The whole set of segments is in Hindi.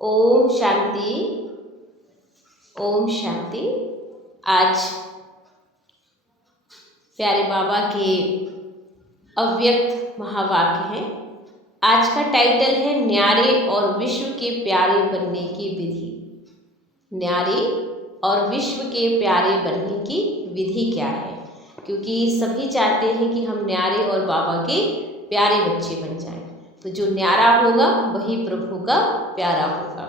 ओम शांति। ओम शांति। आज प्यारे बाबा के अव्यक्त महावाक्य हैं। आज का टाइटल है न्यारे और विश्व के प्यारे बनने की विधि। न्यारे और विश्व के प्यारे बनने की विधि क्या है? क्योंकि सभी चाहते हैं कि हम न्यारे और बाबा के प्यारे बच्चे बन जाएं। तो जो न्यारा होगा वही प्रभु का प्यारा होगा।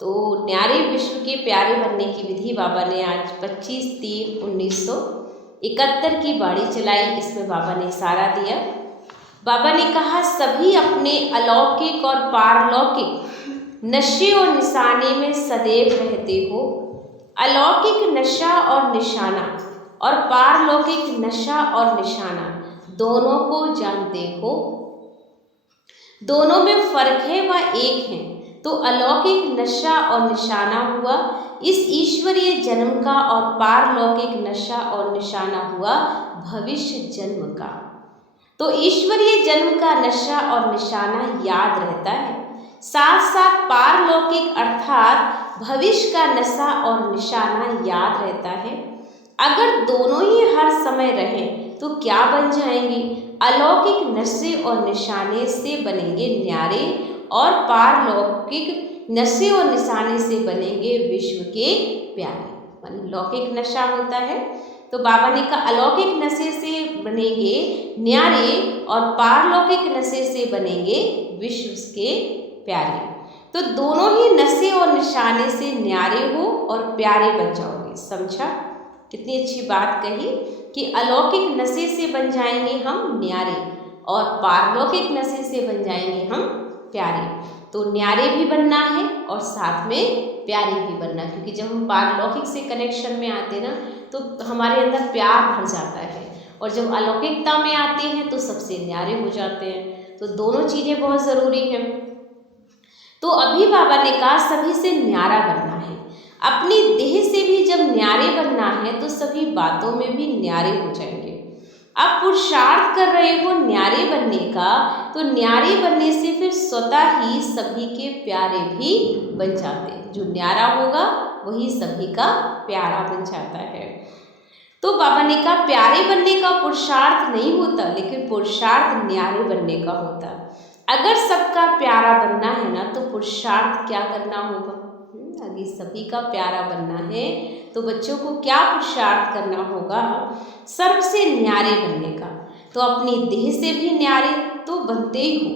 तो न्यारे विश्व के प्यारे बनने की विधि बाबा ने आज 25/3/1971 की बाड़ी चलाई। इसमें बाबा ने इशारा दिया। बाबा ने कहा, सभी अपने अलौकिक और पारलौकिक नशे और निशाने में सदैव रहते हो। अलौकिक नशा और निशाना और पारलौकिक नशा और निशाना दोनों को जानते हो। दोनों में फर्क है व एक है। तो अलौकिक नशा और निशाना हुआ इस ईश्वरीय जन्म का और पारलौकिक नशा और निशाना हुआ भविष्य जन्म का। तो ईश्वरीय जन्म का नशा और निशाना याद रहता है, साथ साथ पारलौकिक अर्थात भविष्य का नशा और निशाना याद रहता है। अगर दोनों ही हर समय रहें तो क्या बन जाएंगे? अलौकिक नशे और निशाने से बनेंगे न्यारे और पारलौकिक नशे और निशाने से बनेंगे विश्व के प्यारे। माने लौकिक नशा होता है तो बाबा ने कहा अलौकिक नशे से बनेंगे न्यारे और पारलौकिक नशे से बनेंगे विश्व के प्यारे। तो दोनों ही नशे और निशाने से न्यारे हो और प्यारे बन जाओगे। समझा? कितनी अच्छी बात कही कि अलौकिक नशे से बन जाएंगे हम न्यारे और पारलौकिक नशे से बन जाएंगे हम प्यारे। तो न्यारे भी बनना है और साथ में प्यारे भी बनना, क्योंकि जब हम पारलौकिक से कनेक्शन में आते ना तो हमारे अंदर प्यार भर जाता है, और जब अलौकिकता में आते हैं तो सबसे न्यारे हो जाते हैं। तो दोनों चीज़ें बहुत ज़रूरी हैं। तो अभी बाबा ने कहा सभी से न्यारा बनना है। अपनी देह से भी जब न्यारे बनना है तो सभी बातों में भी न्यारे हो जाएंगे। अब पुरुषार्थ कर रहे हो न्यारे बनने का, तो न्यारे बनने से फिर स्वतः ही सभी के प्यारे भी बन जाते हैं। जो न्यारा होगा वही सभी का प्यारा बन जाता है। तो बाबा ने कहा प्यारे बनने का पुरुषार्थ नहीं होता, लेकिन पुरुषार्थ न्यारे बनने का होता। अगर सबका प्यारा बनना है ना तो पुरुषार्थ क्या करना होगा? अगर सभी का प्यारा बनना है तो बच्चों को क्या पुरुषार्थ करना होगा? सबसे न्यारे बनने का। तो अपनी देह से भी न्यारे तो बनते ही हो,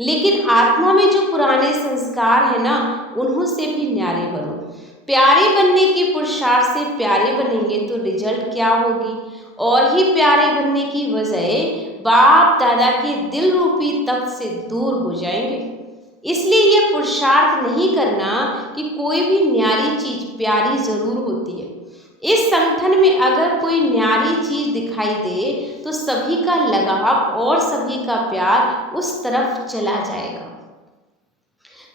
लेकिन आत्मा में जो पुराने संस्कार है ना उन्हों से भी न्यारे बनो। प्यारे बनने के पुरुषार्थ से प्यारे बनेंगे तो रिजल्ट क्या होगी? और ही प्यारे बनने की वजह बाप दादा के दिल रूपी तख्त से दूर हो जाएंगे। इसलिए ये पुरुषार्थ नहीं करना कि कोई भी न्यारी चीज प्यारी जरूर होती है। इस संगठन में अगर कोई न्यारी चीज दिखाई दे तो सभी का लगाव और सभी का प्यार उस तरफ चला जाएगा।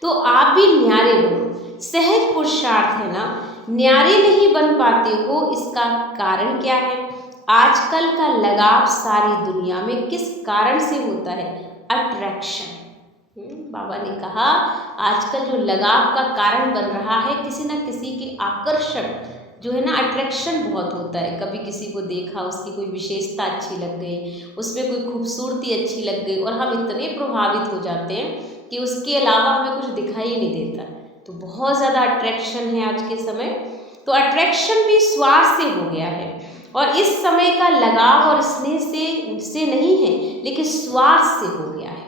तो आप भी न्यारे बनो। सहज पुरुषार्थ है ना। न्यारे नहीं बन पाते हो, इसका कारण क्या है? आजकल का लगाव सारी दुनिया में किस कारण से होता है? अट्रैक्शन। बाबा ने कहा आजकल जो लगाव का कारण बन रहा है किसी न किसी के आकर्षण जो है ना, अट्रैक्शन बहुत होता है। कभी किसी को देखा, उसकी कोई विशेषता अच्छी लग गई, उसमें कोई खूबसूरती अच्छी लग गई और हम इतने प्रभावित हो जाते हैं कि उसके अलावा हमें कुछ दिखाई ही नहीं देता। तो बहुत ज़्यादा अट्रैक्शन है आज के समय। तो अट्रैक्शन भी स्वार्थ से हो गया है, और इस समय का लगाव और स्नेह से नहीं है, लेकिन स्वार्थ से हो गया है।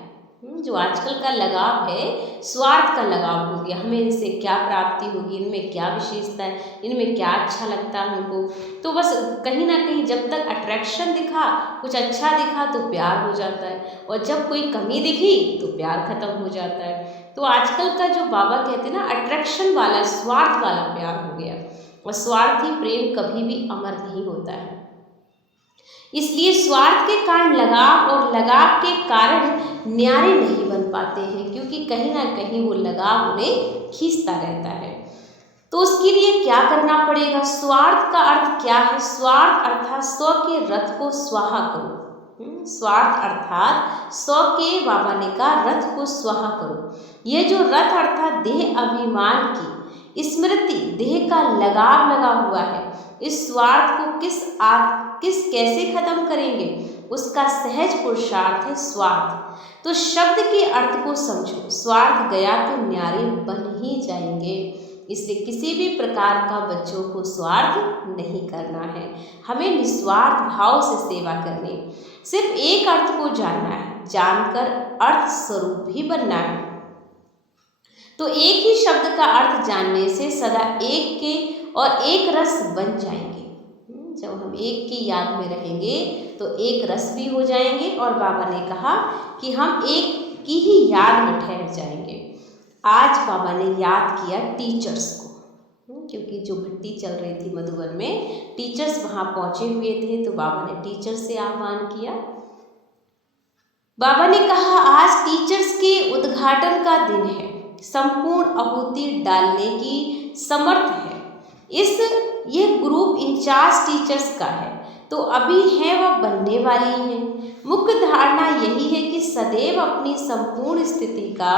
जो आजकल का लगाव है स्वार्थ का लगाव हो गया। हमें इनसे क्या प्राप्ति होगी, इनमें क्या विशेषता है, इनमें क्या अच्छा लगता है हमको। तो बस कहीं ना कहीं जब तक अट्रैक्शन दिखा, कुछ अच्छा दिखा तो प्यार हो जाता है, और जब कोई कमी दिखी तो प्यार खत्म हो जाता है। तो आजकल का जो बाबा कहते हैं ना, अट्रैक्शन वाला स्वार्थ वाला प्यार हो गया, और स्वार्थी प्रेम कभी भी अमर नहीं होता है। इसलिए स्वार्थ के कारण लगाव, और लगाव के कारण न्यारे नहीं बन पाते हैं, क्योंकि कहीं ना कहीं वो लगाव उन्हें खींचता रहता है। तो उसके लिए क्या करना पड़ेगा? स्वार्थ का अर्थ क्या है? स्वार्थ अर्थात स्व के रथ को स्वाहा करो। स्वार्थ अर्थात स्व के, बाबा ने कहा, रथ को स्वाहा करो। यह जो रथ अर्थात देह अभिमान की स्मृति, देह का लगाव लगा हुआ है, इस स्वार्थ को किस कैसे खत्म करेंगे, उसका सहज पुरुषार्थ है स्वार्थ। तो शब्द के अर्थ को समझो, स्वार्थ गया तो न्यारे बन ही जाएंगे। इसलिए किसी भी प्रकार का बच्चों को स्वार्थ नहीं करना है, हमें निस्वार्थ भाव से सेवा करनी। सिर्फ एक अर्थ को जानना है, जानकर अर्थ स्वरूप भी बनना है। तो एक ही शब्द का अर्थ जानने से सदा एक के और एक रस बन जाएंगे। जब हम एक की याद में रहेंगे तो एक रस भी हो जाएंगे, और बाबा ने कहा कि हम एक की ही याद में ठहर जाएंगे। आज बाबा ने याद किया टीचर्स को, क्योंकि जो भट्टी चल रही थी मधुबन में, टीचर्स वहाँ पहुँचे हुए थे, तो बाबा ने टीचर्स से आह्वान किया। बाबा ने कहा आज टीचर्स के उद्घाटन का दिन है, संपूर्ण आहुति डालने की समर्थ है। यह ग्रुप इंचार्ज टीचर्स का है, तो अभी है वह बनने वाली है। मुख्य धारणा यही है कि सदैव अपनी संपूर्ण स्थिति का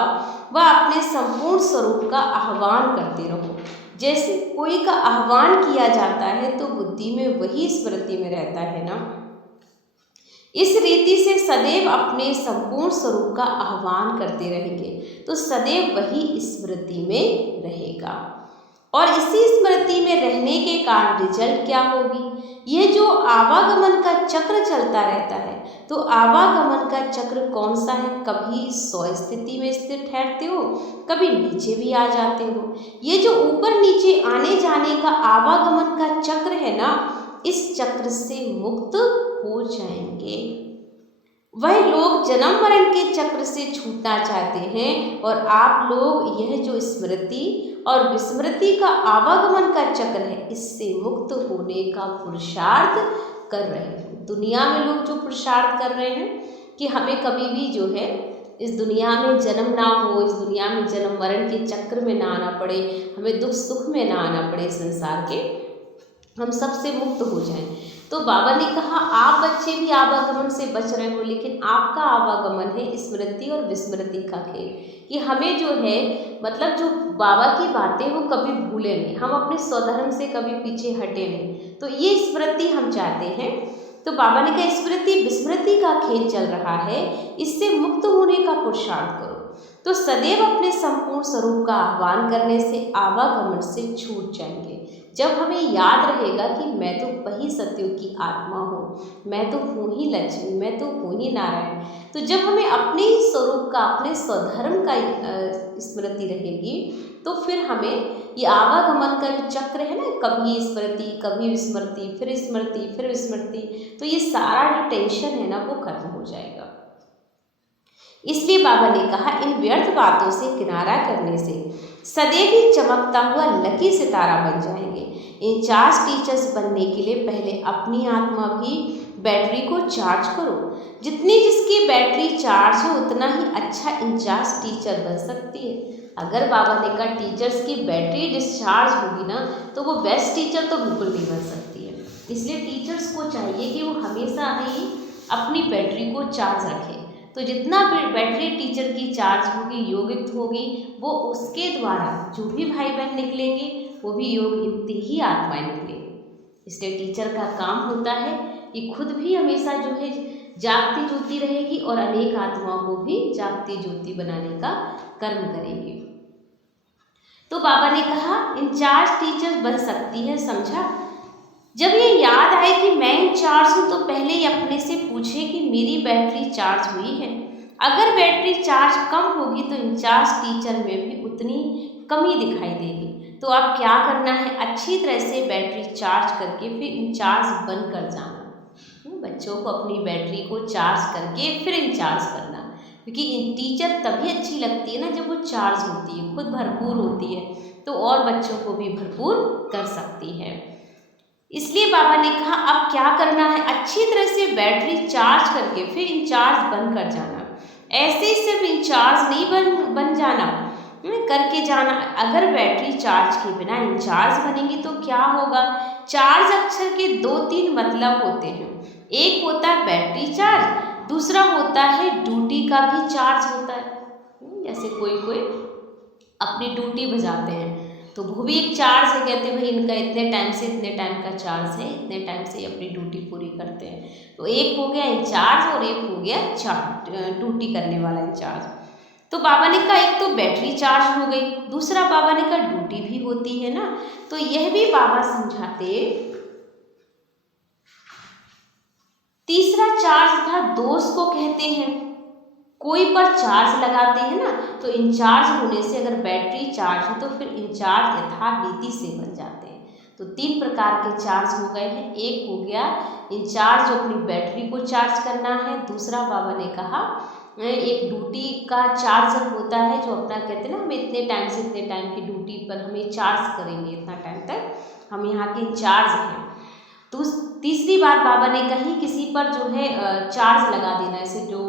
व अपने संपूर्ण स्वरूप का आह्वान करते रहो। जैसे कोई का आह्वान किया जाता है तो बुद्धि में वही स्मृति में रहता है ना। इस रीति से सदैव अपने संपूर्ण स्वरूप का आह्वान करते रहेंगे तो सदैव वही स्मृति में रहेगा, और इसी स्मृति में रहने के कारण रिजल्ट क्या होगी। यह जो आवागमन का चक्र चलता रहता है, तो आवागमन का चक्र कौन सा है, कभी 100 स्थिति में स्थिर ठहरते हो, कभी नीचे भी आ जाते हो। ये जो ऊपर नीचे आने जाने का आवागमन का चक्र है ना, इस चक्र से मुक्त हो जाएंगे। वह लोग जन्म मरण के चक्र से छूटना चाहते हैं, और आप लोग यह जो स्मृति और विस्मृति का आवागमन का चक्र है, इससे मुक्त होने का पुरुषार्थ कर रहे हैं। दुनिया में लोग जो पुरुषार्थ कर रहे हैं कि हमें कभी भी जो है इस दुनिया में जन्म ना हो, इस दुनिया में जन्म मरण के चक्र में ना आना पड़े, हमें दुख सुख में ना आना पड़े, संसार के हम सबसे मुक्त हो जाएं। तो बाबा ने कहा आप बच्चे भी आवागमन से बच रहे हो, लेकिन आपका आवागमन है स्मृति और विस्मृति का खेल, कि हमें जो है मतलब जो बाबा की बातें वो कभी भूले नहीं, हम अपने स्वधर्म से कभी पीछे हटे नहीं। तो ये स्मृति हम चाहते हैं। तो बाबा ने कहा स्मृति विस्मृति का खेल चल रहा है, इससे मुक्त होने का पुरुषार्थ करो। तो सदैव अपने संपूर्ण स्वरूप का आह्वान करने से आवागमन से छूट जाएंगे। जब हमें याद रहेगा कि मैं तो वही सतयुग की आत्मा हूँ, मैं तो हूँ ही लक्ष्मी, मैं तो हूँ ही नारायण। तो जब हमें अपने स्वरूप का, अपने स्वधर्म का स्मृति रहेगी, तो फिर हमें ये आवागमन का जो चक्र है ना, कभी स्मृति कभी विस्मृति, फिर स्मृति फिर विस्मृति, तो ये सारा जो टेंशन है ना वो खत्म हो जाएगा। इसलिए बाबा ने कहा इन व्यर्थ बातों से किनारा करने से सदैव ही चमकता हुआ लकी सितारा बन जाएंगे। इंचार्ज टीचर्स बनने के लिए पहले अपनी आत्मा भी बैटरी को चार्ज करो। जितनी जिसकी बैटरी चार्ज है उतना ही अच्छा इंचार्ज टीचर बन सकती है। अगर बाबा ने कहा टीचर्स की बैटरी डिस्चार्ज होगी ना, तो वो बेस्ट टीचर तो बिल्कुल नहीं बन सकती है। इसलिए टीचर्स को चाहिए कि वो हमेशा ही अपनी बैटरी को चार्ज रखें। तो जितना बैटरी टीचर की चार्ज होगी, योगित होगी, वो उसके द्वारा जो भी भाई बहन निकलेंगे वो भी योग युक्ति ही आत्माएं निकलेंगी। इसलिए टीचर का काम होता है कि खुद भी हमेशा जो है जागती ज्योति रहेगी और अनेक आत्माओं को भी जागती ज्योति बनाने का कर्म करेंगे। तो बाबा ने कहा इंचार्ज टीचर बन सकती है, समझा। जब ये याद आए कि मैं इंचार्ज हूँ, तो पहले ही अपने से पूछे कि मेरी बैटरी चार्ज हुई है। अगर बैटरी चार्ज कम होगी तो इंचार्ज टीचर में भी उतनी कमी दिखाई देगी। तो अब क्या करना है, अच्छी तरह से बैटरी चार्ज करके फिर इंचार्ज बन कर जाना। बच्चों को अपनी बैटरी को चार्ज करके फिर इंचार्ज करना, क्योंकि टीचर तभी अच्छी लगती है ना जब वो चार्ज होती है, खुद भरपूर होती है, तो और बच्चों को भी भरपूर कर सकती है। इसलिए बाबा ने कहा अब क्या करना है, अच्छी तरह से बैटरी चार्ज करके फिर इंचार्ज बन कर जाना। ऐसे ही सिर्फ इंचार्ज नहीं बन जाना, करके जाना। अगर बैटरी चार्ज के बिना इंचार्ज बनेंगी तो क्या होगा। चार्ज अक्षर के 2-3 मतलब होते हैं। एक होता है बैटरी चार्ज, दूसरा होता है ड्यूटी का भी चार्ज होता है। जैसे कोई अपनी ड्यूटी बजाते हैं। तो वो भी एक चार्ज है, कहते हैं भाई इनका इतने टाइम से इतने टाइम का चार्ज है, इतने टाइम से ये अपनी ड्यूटी पूरी करते हैं। तो एक हो गया इंचार्ज और एक हो गया ड्यूटी करने वाला इंचार्ज। तो बाबा ने कहा एक तो बैटरी चार्ज हो गई, दूसरा बाबा ने कहा ड्यूटी भी होती है ना। तो यह भी बाबा समझाते। तीसरा चार्ज था दोष को कहते हैं। कोई पर चार्ज लगाते हैं ना, तो इंचार्ज होने से अगर बैटरी चार्ज है तो फिर इंचार्ज यथारीति से बन जाते हैं। तो 3 प्रकार के चार्ज हो गए हैं। एक हो गया इंचार्ज जो अपनी बैटरी को चार्ज करना है, दूसरा बाबा ने कहा एक ड्यूटी का चार्जर होता है जो अपना कहते हैं ना हम इतने टाइम से इतने टाइम की ड्यूटी पर हमें चार्ज करेंगे, इतना टाइम तक हम यहाँ के इंचार्ज हैं। तो तीसरी बात बाबा ने कही किसी पर जो है चार्ज लगा देना। ऐसे जो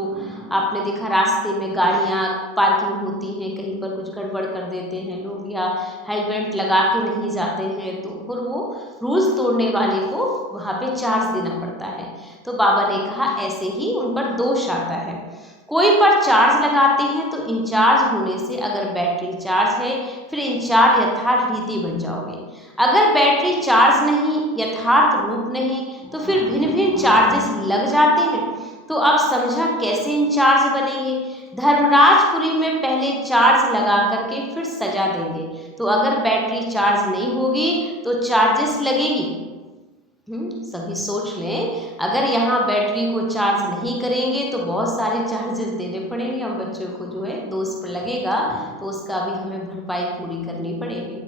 आपने देखा रास्ते में गाड़ियाँ पार्किंग होती हैं, कहीं पर कुछ गड़बड़ कर देते हैं लोग या हेलमेट लगा के नहीं जाते हैं, तो फिर वो रूल्स तोड़ने वाले को वहाँ पे चार्ज देना पड़ता है। तो बाबा ने कहा ऐसे ही उन पर दोष आता है। कोई पर चार्ज लगाते हैं तो इंचार्ज होने से अगर बैटरी चार्ज है फिर इंचार्ज यथारीति बन जाओगे। अगर बैटरी चार्ज नहीं, यथार्थ रूप नहीं, तो फिर भिन्न भिन्न चार्जेस लग जाते हैं। तो अब समझा कैसे इंचार्ज बनेंगे। धर्मराजपुरी में पहले चार्ज लगा करके फिर सजा देंगे। तो अगर बैटरी चार्ज नहीं होगी तो चार्जेस लगेगी। सभी सोच लें, अगर यहाँ बैटरी को चार्ज नहीं करेंगे तो बहुत सारे चार्जेस देने पड़ेंगे, हम बच्चों को जो है दोस्त पर लगेगा तो उसका भी हमें भरपाई पूरी करनी पड़ेगी।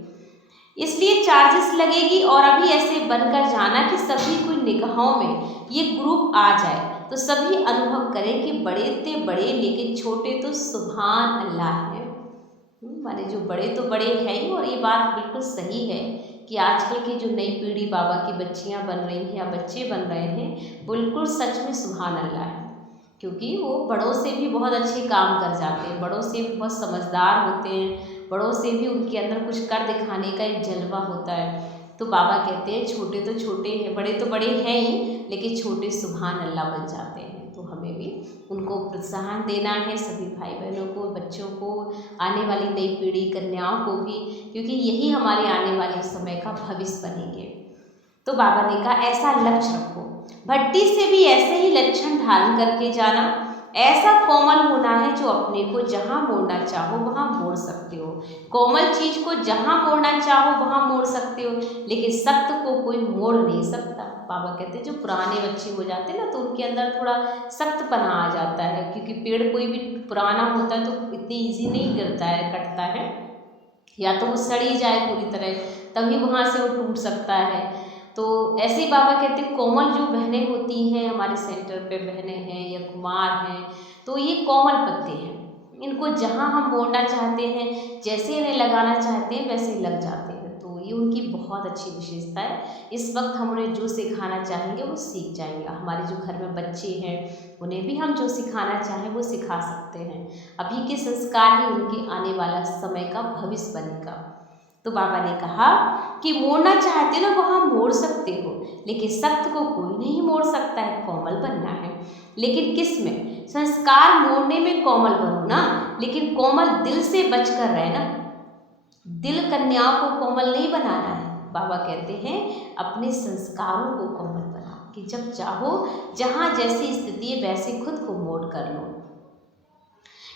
इसलिए चार्जेस लगेगी। और अभी ऐसे बनकर जाना कि सभी को निगाहों में ये ग्रुप आ जाए तो सभी अनुभव करें कि बड़े ते बड़े लेकिन छोटे तो सुभान अल्लाह है। माने जो बड़े तो बड़े हैं ही। और ये बात बिल्कुल सही है कि आजकल की जो नई पीढ़ी बाबा की बच्चियां बन रही हैं या बच्चे बन रहे हैं, बिल्कुल सच में सुभान अल्लाह है। क्योंकि वो बड़ों से भी बहुत अच्छे काम कर जाते हैं, बड़ों से भी बहुत समझदार होते हैं, बड़ों से भी उनके अंदर कुछ कर दिखाने का एक जलवा होता है। तो बाबा कहते हैं छोटे तो छोटे हैं, बड़े तो बड़े हैं ही, लेकिन छोटे सुभान अल्लाह बन जाते हैं। तो हमें भी उनको प्रोत्साहन देना है, सभी भाई बहनों को, बच्चों को, आने वाली नई पीढ़ी कन्याओं को भी, क्योंकि यही हमारे आने वाले समय का भविष्य बनेंगे। तो बाबा ने कहा ऐसा लक्ष्य रखो, भट्टी से भी ऐसे ही लक्षण धारण करके जाना। ऐसा कोमल होना है जो अपने को जहाँ मोड़ना चाहो वहाँ मोड़ सकते हो। कोमल चीज को जहाँ मोड़ना चाहो वहाँ मोड़ सकते हो, लेकिन सख्त को कोई मोड़ नहीं सकता। बाबा कहते हैं जो पुराने बच्चे हो जाते हैं ना तो उनके अंदर थोड़ा सख्त पना आ जाता है, क्योंकि पेड़ कोई भी पुराना होता है तो इतनी ईजी नहीं गिरता है, कटता है, या तो वो सड़ी जाए पूरी तरह तभी वहाँ से वो टूट सकता है। तो ऐसे ही बाबा कहते हैं कोमल जो बहनें होती हैं, हमारे सेंटर पे बहनें हैं या कुमार हैं, तो ये कोमल पत्ते हैं। इनको जहाँ हम मोड़ना चाहते हैं, जैसे इन्हें लगाना चाहते हैं वैसे लग जाते हैं। तो ये उनकी बहुत अच्छी विशेषता है। इस वक्त हम उन्हें जो सिखाना चाहेंगे वो सीख जाएंगे। हमारे जो घर में बच्चे हैं उन्हें भी हम जो सिखाना चाहें वो सिखा सकते हैं। अभी के संस्कार ही उनके आने वाला समय का भविष्य बनेगा। तो बाबा ने कहा कि मोड़ना चाहते हो ना वहाँ मोड़ सकते हो, लेकिन सख्त को कोई नहीं मोड़ सकता है, कोमल बनना है। लेकिन किस में? संस्कार मोड़ने में कोमल बनो ना, लेकिन कोमल दिल से बचकर रहना। दिल कन्याओं को कोमल नहीं बनाना है। बाबा कहते हैं अपने संस्कारों को कोमल बनाओ, कि जब चाहो जहाँ जैसी स्थिति है वैसे खुद को मोड़ कर लो।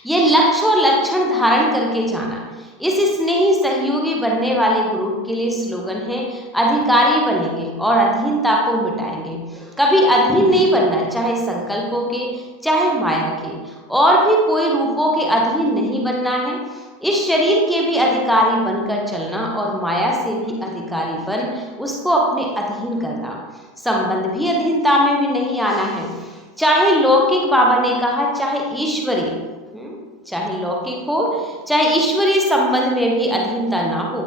ये लक्ष्य और लक्षण धारण करके जाना। इस स्नेही सहयोगी बनने वाले ग्रुप के लिए स्लोगन है अधिकारी बनेंगे और अधीनता को मिटाएंगे। कभी अधीन नहीं बनना, चाहे संकल्पों के चाहे माया के, और भी कोई रूपों के अधीन नहीं बनना है। इस शरीर के भी अधिकारी बनकर चलना और माया से भी अधिकारी बन उसको अपने अधीन करना। संबंध भी अधीनता में भी नहीं आना है, चाहे लौकिक, बाबा ने कहा चाहे ईश्वरीय, चाहे लौकिक हो चाहे ईश्वरीय संबंध में भी अधीनता ना हो,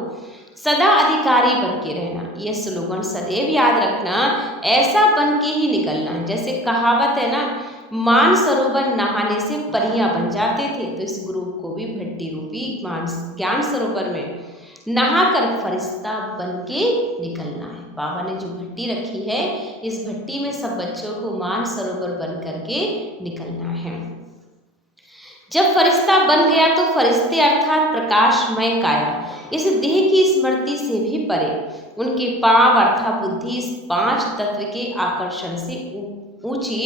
सदा अधिकारी बन के रहना। यह स्लोगन सदैव याद रखना, ऐसा बन के ही निकलना है। जैसे कहावत है ना, मान सरोवर नहाने से परियां बन जाते थे, तो इस ग्रुप को भी भट्टी रूपी ज्ञान सरोवर में नहाकर फरिश्ता बन के निकलना है। बाबा ने जो भट्टी रखी है, इस भट्टी में सब बच्चों को मान सरोवर बन करके निकलना है। जब फरिश्ता बन गया तो फरिश्ते अर्थात प्रकाशमय काया इस देह की स्मृति से भी परे, उनके पांव अर्थात बुद्धि इस पांच तत्व के आकर्षण से ऊंची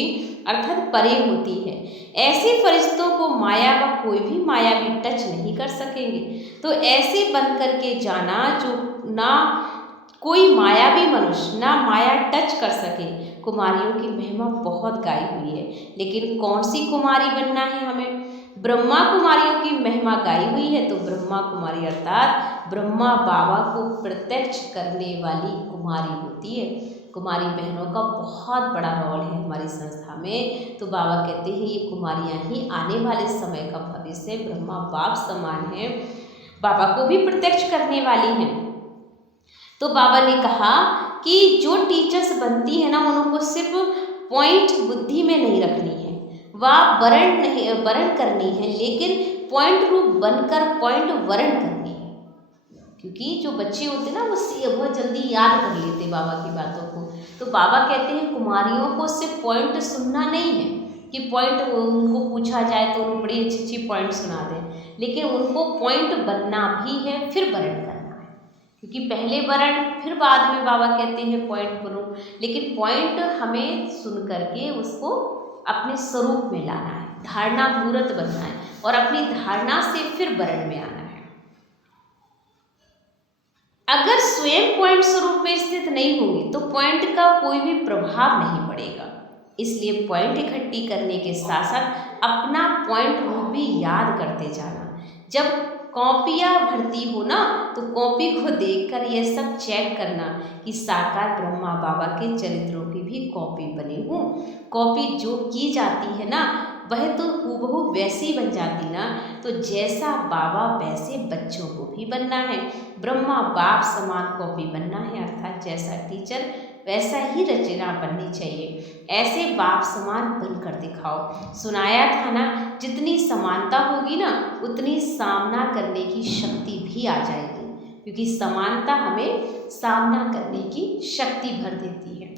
अर्थात परे होती है। ऐसे फरिश्तों को माया व कोई भी माया भी टच नहीं कर सकेंगे। तो ऐसे बन करके जाना जो ना कोई मायावी मनुष्य ना माया टच कर सके। कुमारियों की महिमा बहुत गाई हुई है, लेकिन कौन सी कुमारी बनना है हमें? ब्रह्मा कुमारियों की महिमा गाई हुई है, तो ब्रह्मा कुमारी अर्थात ब्रह्मा बाबा को प्रत्यक्ष करने वाली कुमारी होती है। कुमारी बहनों का बहुत बड़ा रोल है हमारी संस्था में। तो बाबा कहते हैं ये कुमारियाँ ही आने वाले समय का भविष्य, ब्रह्मा बाप समान है, बाबा को भी प्रत्यक्ष करने वाली हैं। तो बाबा ने कहा कि जो टीचर्स बनती है ना, उनको सिर्फ पॉइंट बुद्धि में नहीं रखनी है, वह वर्ण करनी है, लेकिन पॉइंट रूप बनकर पॉइंट वर्ण करनी है। क्योंकि जो बच्चे होते हैं ना वो बहुत जल्दी याद कर लेते बाबा की बातों को। तो बाबा कहते हैं कुमारियों को सिर्फ पॉइंट सुनना नहीं है कि पॉइंट उनको पूछा जाए तो उनको बड़ी अच्छी अच्छी पॉइंट सुना दें, लेकिन उनको पॉइंट बनना भी है, फिर वर्ण करना है। क्योंकि पहले वर्ण फिर बाद में बाबा कहते हैं पॉइंट बनो, लेकिन पॉइंट हमें सुन करके उसको अपने स्वरूप में लाना है, धारणा मूर्त बनना है और अपनी धारणा से फिर वर्ण में आना है। अगर स्वयं पॉइंट स्वरूप में स्थित नहीं होंगी तो पॉइंट का कोई भी प्रभाव नहीं पड़ेगा। इसलिए पॉइंट इकट्ठी करने के साथ साथ अपना पॉइंट रूप भी याद करते जाना। जब कॉपियाँ भरती हो ना, तो कॉपी को देखकर यह सब चेक करना कि साकार ब्रह्मा बाबा के चरित्रों की भी कॉपी बनी हो। कॉपी जो की जाती है ना, वह तो हूबहू वैसी बन जाती ना। तो जैसा बाबा वैसे बच्चों को भी बनना है, ब्रह्मा बाप समान कॉपी बनना है, अर्थात जैसा टीचर वैसा ही रचना बननी चाहिए। ऐसे बाप समान बनकर दिखाओ। सुनाया था ना, जितनी समानता होगी ना उतनी सामना करने की शक्ति भी आ जाएगी, क्योंकि समानता हमें सामना करने की शक्ति भर देती है।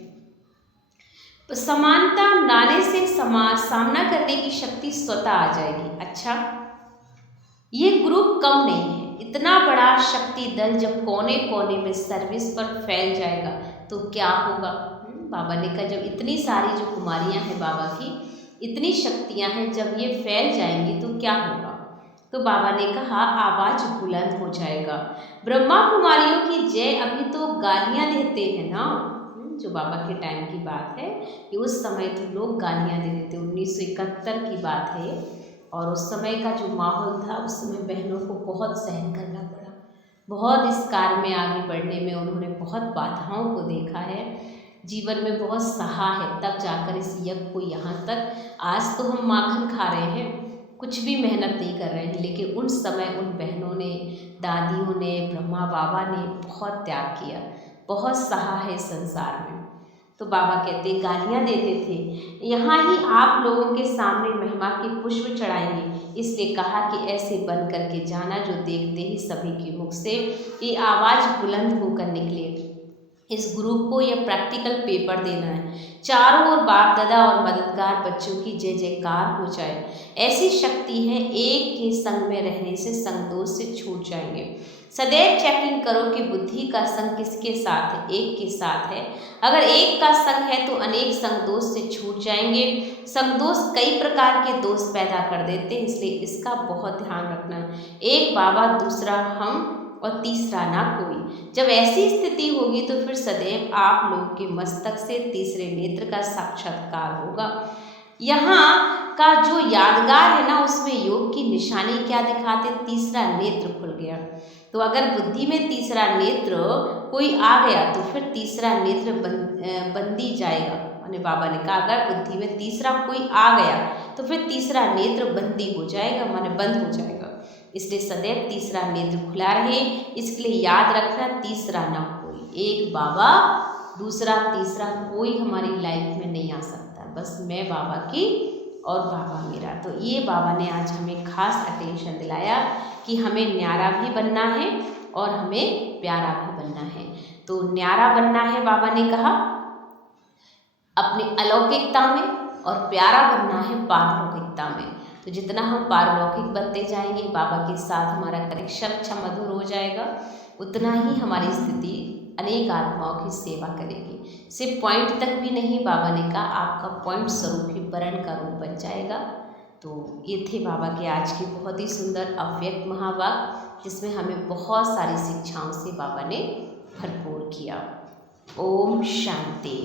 तो समानता लाने से सामना करने की शक्ति स्वतः आ जाएगी। अच्छा, ये ग्रुप कम नहीं है, इतना बड़ा शक्ति दल जब कोने कोने में सर्विस पर फैल जाएगा तो क्या होगा? बाबा ने कहा जब इतनी सारी जो कुमारियां हैं बाबा की, इतनी शक्तियां हैं, जब ये फैल जाएंगी तो क्या होगा? तो बाबा ने कहा आवाज बुलंद हो जाएगा। ब्रह्मा कुमारियों की जय अभी तो गालियां देते हैं ना, जो बाबा के टाइम की बात है कि उस समय तो लोग गालियां दे देते, 1971 की बात है। और उस समय का जो माहौल था, उस समय बहनों को बहुत सहन करना पड़ा, बहुत इस कार्य में आगे बढ़ने में उन्होंने बहुत बाधाओं को देखा है, जीवन में बहुत सहा है, तब जाकर इस यज्ञ को यहाँ तक। आज तो हम माखन खा रहे हैं, कुछ भी मेहनत नहीं कर रहे हैं, लेकिन उन समय उन बहनों ने, दादियों ने, ब्रह्मा बाबा ने बहुत त्याग किया, बहुत सहा है संसार में। तो बाबा कहते गालियाँ देते थे, यहाँ ही आप लोगों के सामने महिमा के पुष्प चढ़ाएंगे। इसलिए कहा कि ऐसे बन करके जाना जो देखते ही सभी के मुख से ये आवाज़ बुलंद होकर निकले। इस ग्रुप को यह प्रैक्टिकल पेपर देना है, चारों ओर बाप दादा और मददगार बच्चों की जय जयकार हो जाए। ऐसी शक्ति है, एक के संग में रहने से संग दोष से छूट जाएंगे। सदैव चेकिंग करो कि बुद्धि का संग किसके साथ है, एक के साथ है। अगर एक का संग है तो अनेक संग दोष से छूट जाएंगे। संग दोष कई प्रकार के दोष पैदा कर देते हैं, इसलिए इसका बहुत ध्यान रखना। एक बाबा, दूसरा हम और तीसरा ना कोई। जब ऐसी स्थिति होगी तो फिर सदैव आप लोगों के मस्तक से तीसरे नेत्र का साक्षात्कार होगा। यहाँ का जो यादगार है ना, उसमें योग की निशानी क्या दिखाते? तीसरा नेत्र खुल गया। तो अगर बुद्धि में तीसरा नेत्र कोई आ गया तो फिर तीसरा नेत्र बंदी जाएगा। मैंने बाबा ने कहा अगर बुद्धि में तीसरा कोई आ गया तो फिर तीसरा नेत्र बंदी हो जाएगा, माने बंद हो जाएगा। इसलिए सदैव तीसरा नेत्र खुला रहे, इसके लिए याद रखना तीसरा ना कोई, एक बाबा, दूसरा तीसरा कोई हमारी लाइफ में नहीं आ सकता, बस मैं बाबा की और बाबा मेरा। तो ये बाबा ने आज हमें खास अटेंशन दिलाया कि हमें न्यारा भी बनना है और हमें प्यारा भी बनना है। तो न्यारा बनना है, बाबा ने कहा अपनी अलौकिकता में, और प्यारा बनना है पारलौकिकता में। तो जितना हम पारलौकिक बनते जाएंगे, बाबा के साथ हमारा कनेक्शन अच्छा मधुर हो जाएगा, उतना ही हमारी स्थिति अनेक आत्माओं की सेवा करेगी। सिर्फ पॉइंट तक भी नहीं, बाबा ने कहा आपका पॉइंट स्वरूप ही वर्ण का रूप बन जाएगा। तो ये थे बाबा के आज की बहुत ही सुंदर अव्यक्त महावाक्य, जिसमें हमें बहुत सारी शिक्षाओं से बाबा ने भरपूर किया। ओम शांति।